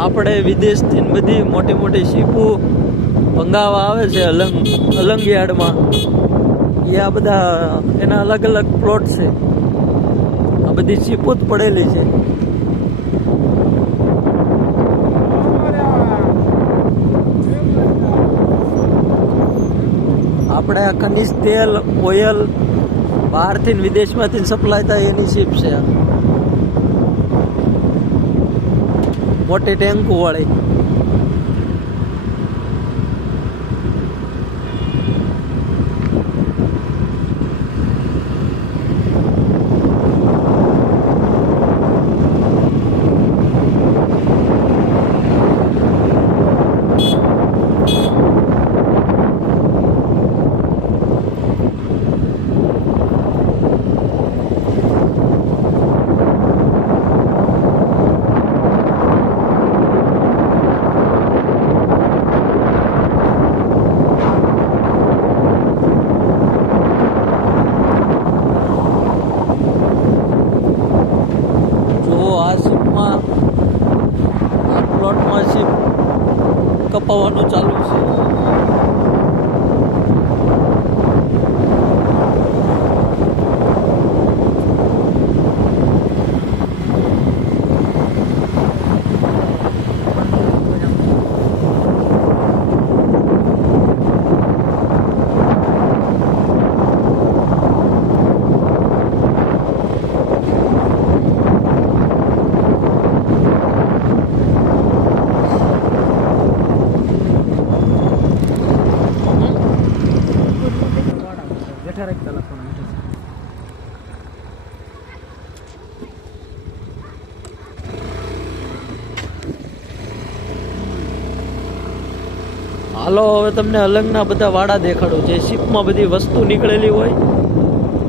આપણે વિદેશથી બધી મોટી મોટી શીપો ભંગાવા આવે છે અલંગ યાર્ડમાં. એ આ બધા એના અલગ અલગ પ્લોટ છે. આ બધી શીપો જ પડેલી છે. આપણે આ ખનિજ તેલ ઓઇલ બહારથી વિદેશમાંથી સપ્લાય થાય એની શીપ છે. મોટી ટેન્કો વાળી. પ્લોટમાં શીપ કપાવવાનું ચાલુ છે. હાલો હવે તમને અલંગના બધા વાડા દેખાડું. જે શીપમાં બધી વસ્તુ નીકળેલી હોય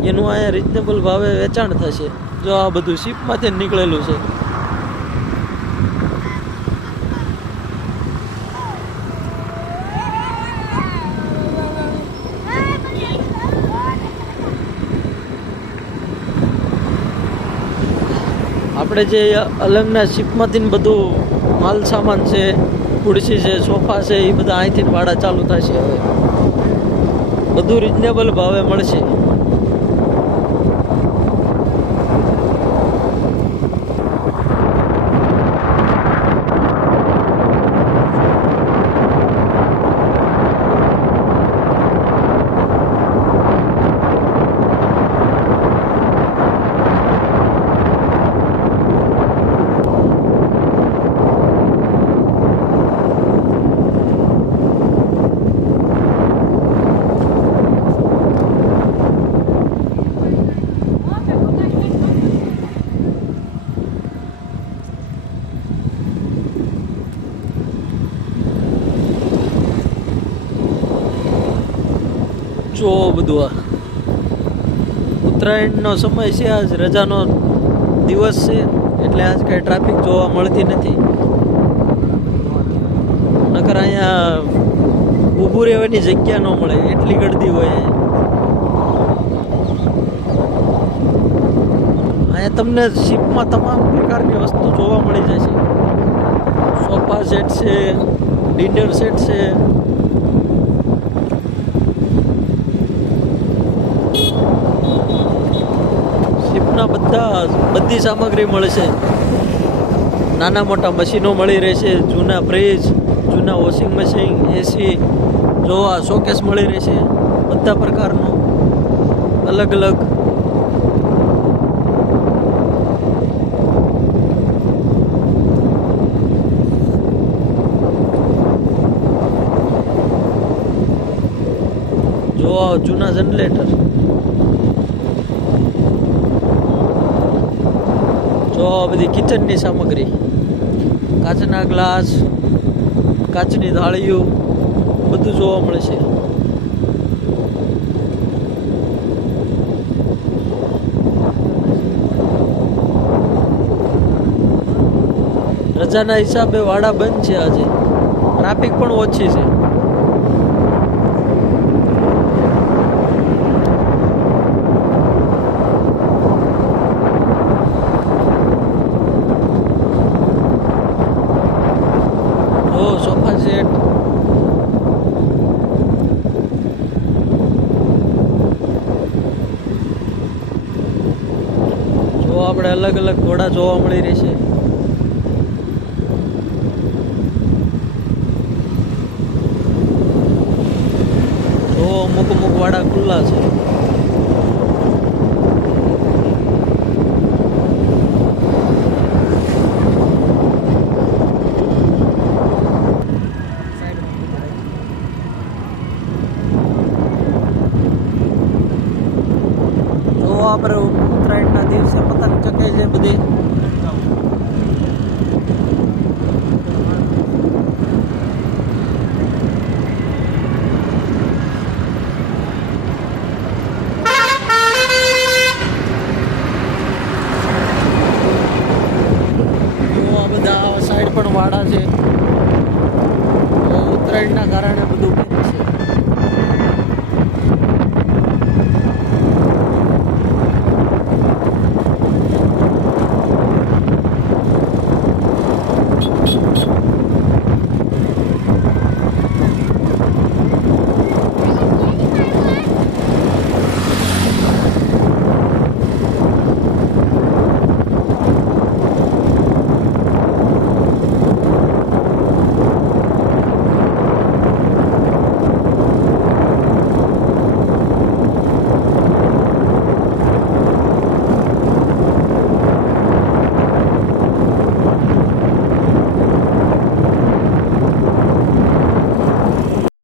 એનું અહીંયા રિઝનેબલ ભાવે વેચાણ થશે. જો આ બધું શીપમાંથી નીકળેલું છે. આપણે જે અલંગના શીપમાંથી બધું માલ સામાન છે, ખુરશી છે, સોફા છે, એ બધા અહીંથી ભાડા ચાલુ થશે. હવે બધું રિઝનેબલ ભાવે મળશે. જો બધું આ ઉત્તરાયણનો સમય છે, આજ રજાનો દિવસ છે એટલે આજ કઈ ટ્રાફિક જોવા મળતી નથી. નકર અહીંયા ઊભું રહેવાની જગ્યા ન મળે, એટલી ગળદી હોય. અહીંયા તમને શીપમાં તમામ પ્રકારની વસ્તુ જોવા મળી જશે. સોફા સેટ છે, ડિનર સેટ છે, બધી સામગ્રી મળશે. નાના મોટા મશીનો મળી રહેશે, જૂના ફ્રીજ, જૂના વોશિંગ મશીન, એસી, જોવા શોકેસ મળી રહેશે. બધા પ્રકારનું અલગ અલગ. જોવા જૂના જનરેટર, જો બધી કિચનની સામગ્રી, કાચના ગ્લાસ, કાચની થાળીઓ, બધું જોવા મળશે. રજાના હિસાબે વાડા બંધ છે આજે. ટ્રાફિક પણ ઓછી છે. અલગ અલગ ઘોડા જોવા મળી રહેશે. જો અમુક અમુક વાડા ખુલ્લા છે. આપણે ઉત્તરાયણના દિવસે પતંગ ચકે છે બધી. આ બધા સાઈડ પણ વાડા છે. ઉત્તરાયણના કારણે બધું બંધ છે.